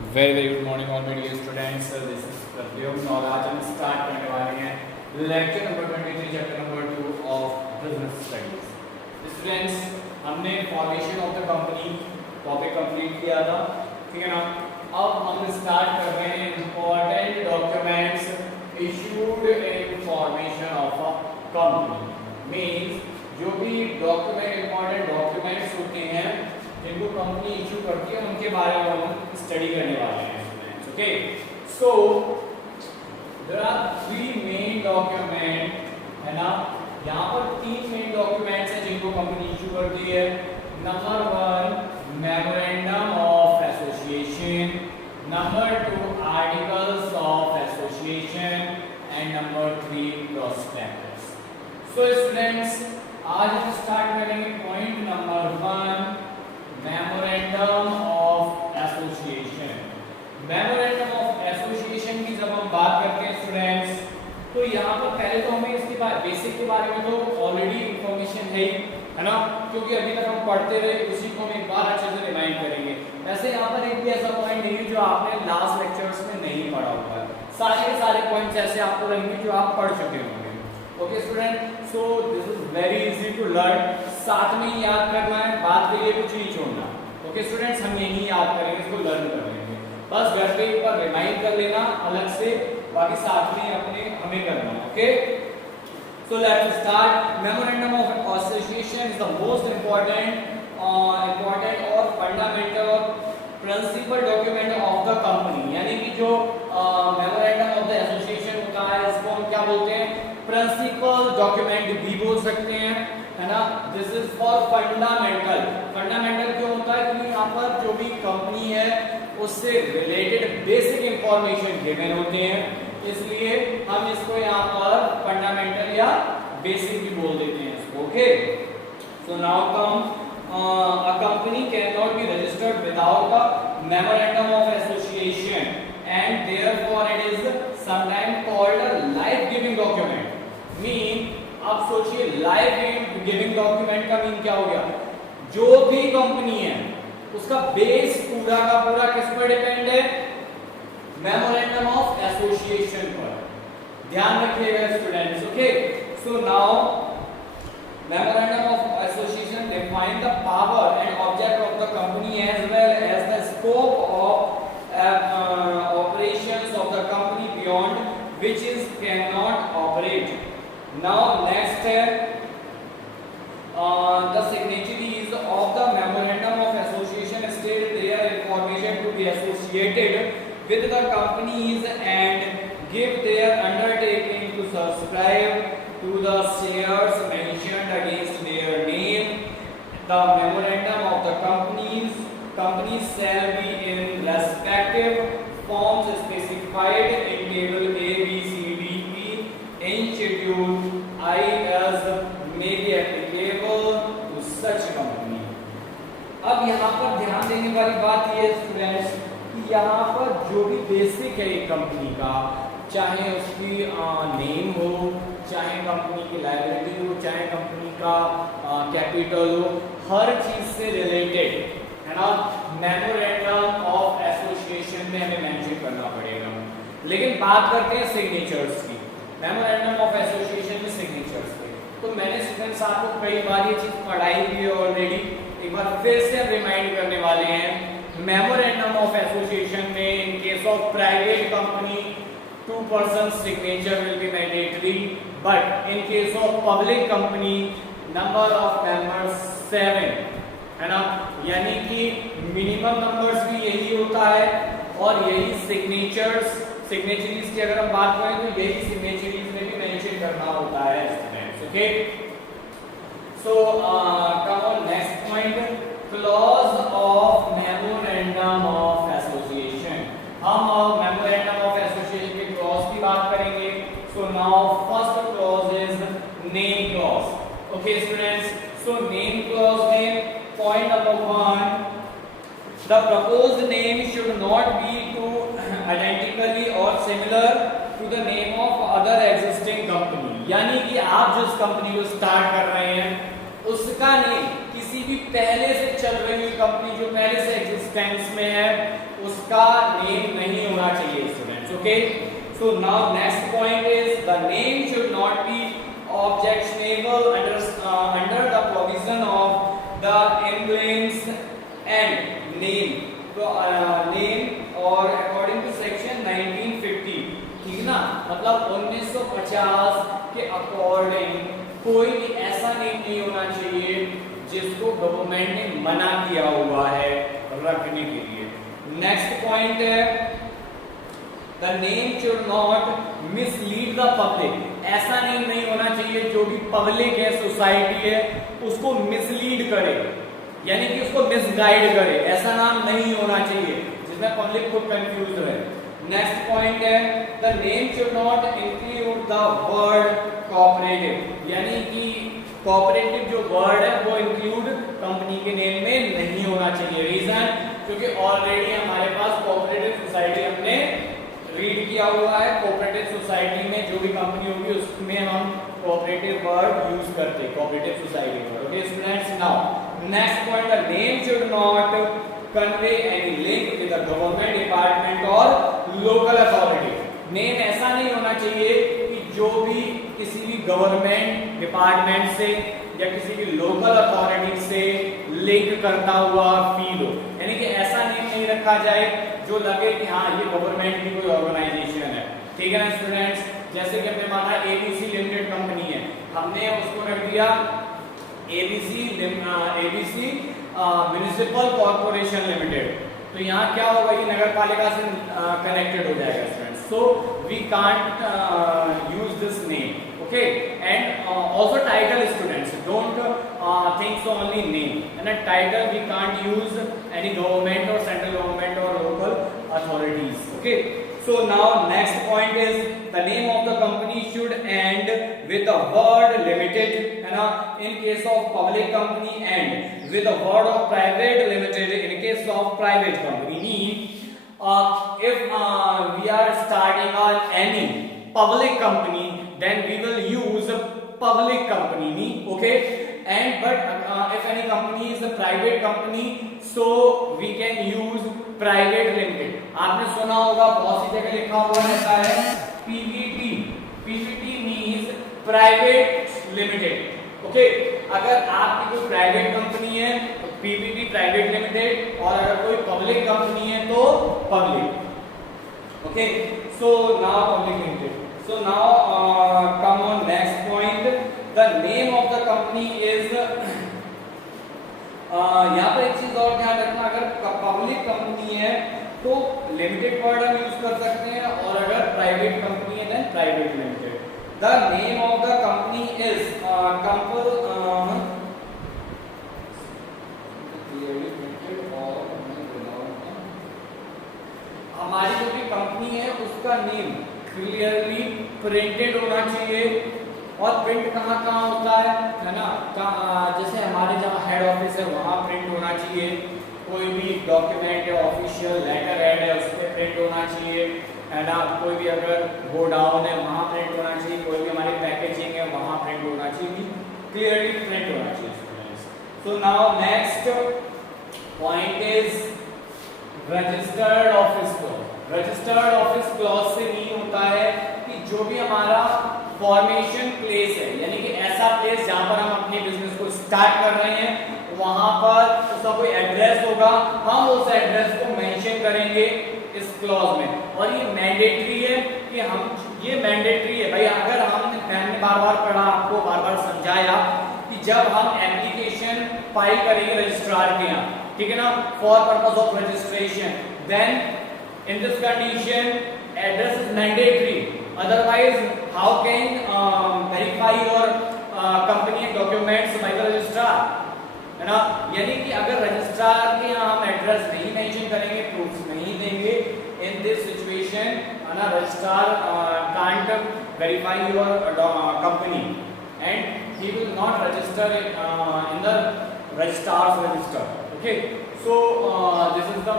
Very good morning all my dear students, this is Pradyumn और आज हम स्टार्ट करने वाले हैं lecture number 23 chapter number 2 of business studies. Students, हमने formation of the company topic complete किया था, ठीक है ना। अब हम स्टार्ट कर रहे हैं important documents issued in formation of a company. Means जो भी इंपॉर्टेंट डॉक्यूमेंट्स होते हैं जिनको कंपनी इशू करती है उनके बारे में हम स्टडी करने वाले हैं students. Okay, so there are three main document, है ना। यहाँ पर तीन मेन डॉक्यूमेंट्स हैं जिनको कंपनी इशू करती है। Number 1 memorandum of association, number 2 articles of association and number 3 prospectus. So students, आज हम स्टार्ट करेंगे point number 1, memorandum of association. Memorandum of association की जब हम बात करते हैं स्टूडेंट्स, तो यहाँ पर पहले तो हमें इसके बेसिक के बारे में तो ऑलरेडी इंफॉर्मेशन है ना, क्योंकि अभी तक हम पढ़ते रहे, उसी को हम एक बार अच्छे से रिमाइंड करेंगे। वैसे यहाँ पर एक भी ऐसा पॉइंट नहीं है जो आपने लास्ट लेक्चर्स में नहीं पढ़ा हुआ है। सारे के सारे पॉइंट्स ऐसे आपको रहेंगे जो आप पढ़ चुके होंगे। Okay student, so this is very easy to learn. साथ में ही याद करना है, बात के लिए कुछ नहीं छोड़ना। ओके स्टूडेंट्स, हम यही याद करेंगे, इसको लर्न कर लेंगे। बस घर पे एक बार रिमाइंड कर लेना अलग से, बाकी साथ में अपने हमें करना है। Okay, so let's start. Memorandum of association is the most important और फंडामेंटल और principal document of the company. यानी कि जो मेमोरेंडम ऑफ द एसोसिएशन होता है, इसको हम क्या बोलते हैं? प्रिंसिपल डॉक्यूमेंट भी बोल सकते हैं, है ना। This is for fundamental. Fundamental क्यों होता है? क्योंकि यहाँ पर जो भी कंपनी है उससे रिलेटेड बेसिक इंफॉर्मेशन गिवन होते हैं, इसलिए हम इसको यहाँ पर फंडामेंटल या बेसिक भी बोल देते हैं इसको। Okay, so now come a company cannot be registered without a memorandum of association and therefore it is sometimes called a life giving document. Mean, अब सोचिए लाइफ गिविंग डॉक्यूमेंट का मीन क्या हो गया? जो भी कंपनी है उसका बेस पूरा का पूरा किस पर डिपेंड है? मेमोरेंडम ऑफ एसोसिएशन पर। ध्यान रखिएगा students. Okay, so now memorandum of association define the power and object of the company as well as the scope of operations of the company beyond which is cannot operate. Now next the signatories of the memorandum of association state their information to be associated with the companies and give their undertaking to subscribe to the shares mentioned against their name. The memorandum of the companies shall be in respective forms specified in table A, B, C, D, E in schedule I as may be applicable to such company. अब यहाँ पर ध्यान देने वाली बात ये students कि यहाँ पर जो भी बेसिक है एक कंपनी का, चाहे उसकी नेम हो, चाहे कंपनी की लायबिलिटी हो, चाहे कंपनी का कैपिटल हो, हर चीज से रिलेटेड, है ना, मेमोरेंडम ऑफ एसोसिएशन में हमें मेंशन करना पड़ेगा। लेकिन बात करते हैं सिग्नेचर्स की। मेमोरेंडम ऑफ एसोसिएशन में सिग्नेचर्स की तो मैंने स्टूडेंट्स आपको कई बार ये चीज पढ़ाई हुई है ऑलरेडी, एक बार फिर से रिमाइंड करने वाले हैं। मेमोरेंडम ऑफ एसोसिएशन में in case of private company 2 persons signature will be mandatory, but in case of public company number of members 7, है ना। यानी कि मिनिमम नंबर्स भी यही होता है और यही सिग्नेचरीज की अगर हम बात करें तो यही सिग्नेचरीज में भी मेंशन करना होता है students. Okay, so come on next point, clause of memorandum of association. हम मेमोरेंडम ऑफ एसोसिएशन के क्लॉज की बात करेंगे। So now first clause is name clause. Okay students, so name clause में point number 1, the proposed name should not be too identically और similar to the name of other existing company. यानी कि आप जिस company को start कर रहे हैं उसका नेम किसी भी पहले से चल रही हुई कंपनी जो पहले से एग्जिस्टेंस में है उसका नेम नहीं होना चाहिए students. Okay, so now next point is the name should not B objectionable under the provision of the emblems and name, तो name और according to section 1950, ठीक है ना, मतलब 1950 के अकॉर्डिंग कोई भी ऐसा नेम नहीं होना चाहिए जिसको गवर्नमेंट ने मना किया हुआ है रखने के लिए। नेक्स्ट पॉइंट है The name should not mislead the public, ऐसा नेम नहीं होना चाहिए जो भी पब्लिक है, सोसाइटी है, उसको मिसलीड करे, यानी कि उसको मिसगाइड करे, ऐसा नाम नहीं होना चाहिए जिसमें पब्लिक को कंफ्यूज रहे। नेक्स्ट पॉइंट है the name should not include the word cooperative, यानी कि कोऑपरेटिव जो वर्ड है वो इंक्लूड कंपनी के नेम में नहीं होना चाहिए। रीजन, क्योंकि ऑलरेडी हमारे पास कोऑपरेटिव सोसाइटी हमने रीड किया हुआ है, कोऑपरेटिव सोसाइटी में जो भी कंपनी होगी उसमें हम कोऑपरेटिव वर्ड यूज करते हैं, cooperative society word. Okay students, now next point the name should not convey any link with the government department और लोकल अथॉरिटी। नेम ऐसा नहीं होना चाहिए कि जो भी किसी भी गवर्नमेंट डिपार्टमेंट से या किसी भी लोकल अथॉरिटी से लिंक करता हुआ फील हो, यानी कि ऐसा नेम नहीं रखा जाए जो लगे कि हाँ ये गवर्नमेंट की कोई ऑर्गेनाइजेशन है, ठीक है ना स्टूडेंट्स। जैसे कि हमने माना एबीसी लिमिटेड कंपनी है, हमने उसको रख दिया एबीसी म्युनिसिपल कॉर्पोरेशन लिमिटेड, तो यहाँ क्या होगा कि नगर पालिका से कनेक्टेड हो जाएगा students, so we can't use this name. Okay, and also title students, don't think so only name, and a title we can't use any government or central government or local authorities. Okay, so now next point is the name of the company should end with the word limited, and in case of public company and with the word of private limited in case of private company. If we are starting on any public company, then we will use public company, okay, and but if any company is a private company, so we can use private limited. आपने सुना होगा बहुत सी जगह लिखा हुआ रहता है PVT, PVT means private limited, okay। अगर आपकी कोई प्राइवेट कंपनी है तो PVT प्राइवेट लिमिटेड, और अगर कोई पब्लिक कंपनी है तो public, okay, so now public limited। So now come on next point, the name of the company is यहाँ पर एक चीज और ध्यान रखना, अगर पब्लिक कंपनी है तो लिमिटेड वर्ड हम यूज कर सकते हैं, और अगर प्राइवेट कंपनी है then private limited. The name of the company is हमारी जो भी कंपनी है उसका नेम क्लियरली प्रिंटेड होना चाहिए, और प्रिंट कहाँ कहाँ होता है ना, जैसे हमारे जहाँ हेड ऑफिस है वहाँ प्रिंट होना चाहिए, कोई भी डॉक्यूमेंट है ऑफिशियल लेटर हेड है उस पर प्रिंट होना चाहिए, है ना, कोई भी अगर गोडाउन है वहाँ प्रिंट होना चाहिए, कोई भी हमारी पैकेजिंग है वहाँ प्रिंट होना चाहिए, क्लियरली प्रिंट होना चाहिए। So now next point is registered office clause. Registered office clause से नहीं होता है कि जो भी हमारा फॉर्मेशन प्लेस है, यानी कि ऐसा प्लेस जहां पर हम अपने बिजनेस को स्टार्ट कर रहे हैं वहां पर उसका कोई एड्रेस होगा, हम उस एड्रेस को मेंशन करेंगे इस क्लॉज में, और ये मैंडेटरी है कि हम, ये मैंडेटरी है भाई। अगर हमने बार बार पढ़ा, आपको बार बार समझाया कि जब हम एप्लीकेशन फाइल करेंगे रजिस्ट्रार के यहाँ, ठीक है ना, for purpose of registration, then in this condition address is mandatory, otherwise how can verify your company documents by the registrar, है ना। यानी कि अगर रजिस्ट्रार के यहाँ हम एड्रेस नहीं मेंशन करेंगे, प्रूफ नहीं देंगे, in this situation है ना, registrar can't verify your company and he will not register in the registrar's register, okay। So this is the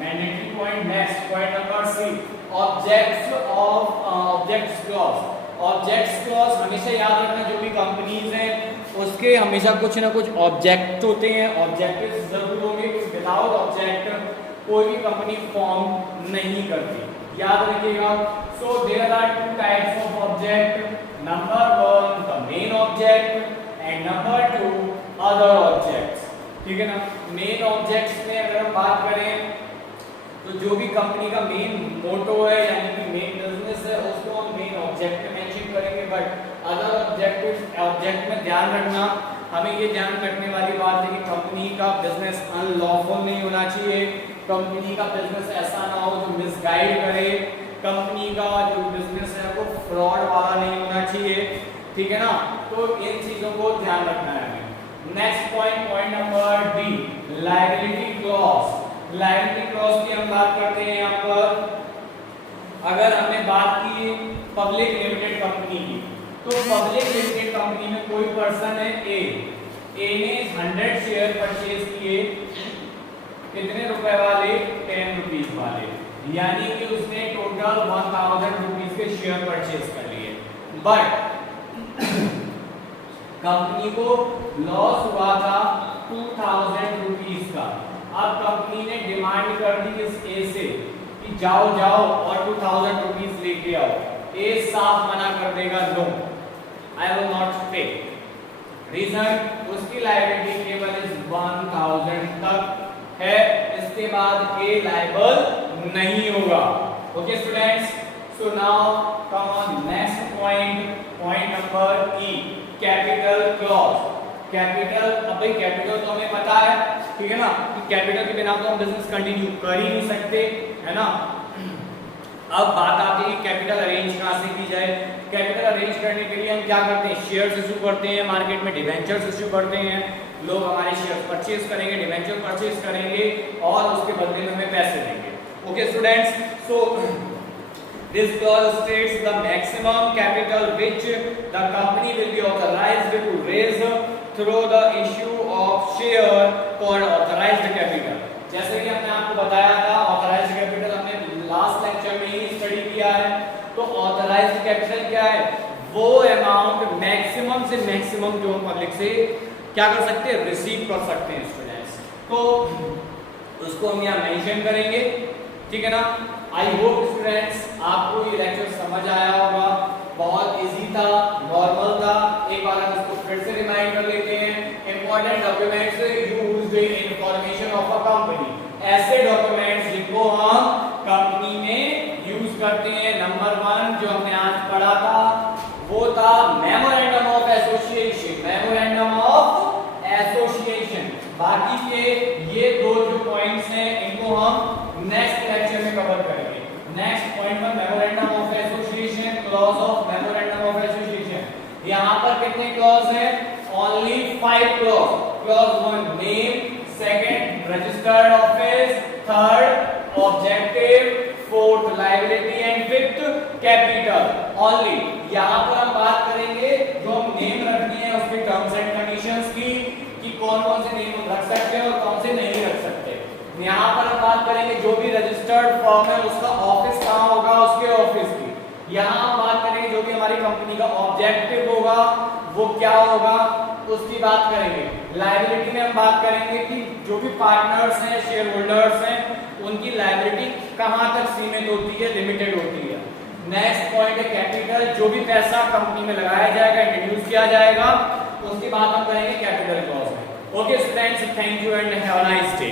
mandatory point। next point number C, objects of objects clause। objects clause हमेशा याद रखना, जो भी companies हैं उसके हमेशा कुछ ना कुछ ऑब्जेक्ट होते हैं, ऑब्जेक्टिव्स जरूर होंगे, विदाउट ऑब्जेक्ट कोई भी कंपनी फॉर्म नहीं करती। याद रखिएगा। So there are two types of object, number 1 the main object and number 2 other objects. ठीक है ना। मेन ऑब्जेक्ट्स में अगर हम बात करें तो जो भी कंपनी का मेन मोटो है यानी कि मेन बिजनेस है उसको हम मेन ऑब्जेक्ट में मेंशन करेंगे। बट अदर ऑब्जेक्ट में ध्यान रखना, हमें ये ध्यान रखने वाली बात है कि कंपनी का बिजनेस अनलॉफुल नहीं होना चाहिए, कंपनी का बिजनेस ऐसा ना हो जो मिसगाइड करे, कंपनी का जो बिजनेस है वो फ्रॉड वाला नहीं होना चाहिए। ठीक है ना। तो इन चीजों को ध्यान रखना है हमें। Next point number D, liability clause. Liability clause की हम बात करते हैं यहाँ पर। अगर हमने बात की पब्लिक लिमिटेड कंपनी की, तो पब्लिक लिमिटेड कंपनी में कोई पर्सन है ए ने 100 शेयर परचेज किए, कितने रुपए वाले, 10 रुपीज वाले, यानी कि उसने टोटल 1000 रुपीज के शेयर परचेज कर लिए। बट कंपनी को लॉस हुआ था 2000 रुपीज का। अब कंपनी ने डिमांड कर दी इस ए से कि जाओ और 2000 रुपीज लेके आओ। ए साफ मना कर देगा, नो आई विल नॉट पे। रीजन, उसकी लायबिलिटी केवल इस 1000 तक है, इसके बाद ए लायबल नहीं होगा। Okay students, so now come on next point number E, capital clause. Capital, अब भाई कैपिटल तो हमें पता है, ठीक है ना, कि कैपिटल के बिना तो हम बिजनेस कंटिन्यू कर ही नहीं सकते, है ना। अब बात आती है कैपिटल अरेंज कहां से की जाए। कैपिटल अरेंज करने के लिए हम क्या करते हैं, शेयर्स इशू करते हैं, मार्केट में डिवेंचर्स इशू करते हैं, लोग हमारे शेयर परचेज करेंगे, डिवेंचर परचेज करेंगे और उसके बदले में हमें पैसे देंगे। Okay students, so this clause states the maximum capital which the company will be authorized to raise through the issue of share called authorized capital। जैसे कि हमने आपको बताया था, authorized capital हमने लास्ट लेक्चर में ही स्टडी किया है। तो authorized capital क्या है, वो अमाउंट मैक्सिमम से मैक्सिमम जो हम पब्लिक से क्या कर सकते हैं, रिसीव कर सकते हैं स्टूडेंट्स। तो उसको हम यहाँ मेंशन करेंगे, ठीक है ना। आई होप स्टूडेंट्स आपको ये लेक्चर समझ आया होगा, बहुत इजी था, नॉर्मल था। एक बार हम इसको फिर से रिमाइंड कर लेते हैं। Important documents used in formation of a company, ऐसे डॉक्यूमेंट्स जिनको हम कंपनी में यूज करते हैं। नंबर 1 जो हमने आज पढ़ा था वो था memorandum of association, memorandum of association. बाकी के ये दो जो पॉइंट्स हैं इनको हम नेक्स्ट लेक्चर में कवर करेंगे। नेक्स्ट पॉइंट पर memorandum of association, clause of memorandum of association. यहाँ पर कितने क्लॉज हैं, only 5 clause. Clause 1 name, second registered office, third objective, fourth liability and fifth capital. Only यहाँ पर हम बात करेंगे जो हम नेम रखनी है उसके टर्म्स एंड कंडीशंस की, कि कौन कौन से नेम रख सकते हैं और कौन से नहीं रख सकते। यहाँ पर हम बात करेंगे जो भी रजिस्टर्ड फर्म है उसका ऑफिस कहाँ होगा, उसके ऑफिस की। यहाँ हम बात करेंगे जो भी हमारी कंपनी का ऑब्जेक्टिव होगा वो क्या होगा, उसकी बात करेंगे। लायबिलिटी में हम बात करेंगे कि जो भी पार्टनर्स हैं, शेयर होल्डर्स हैं, उनकी लायबिलिटी कहाँ तक सीमित होती है, लिमिटेड होती है। नेक्स्ट पॉइंट है कैपिटल, जो भी पैसा कंपनी में लगाया जाएगा, इंट्रोड्यूस किया जाएगा, उसकी बात हम करेंगे कैपिटल क्लॉज में। Okay students, thank you and have a nice day.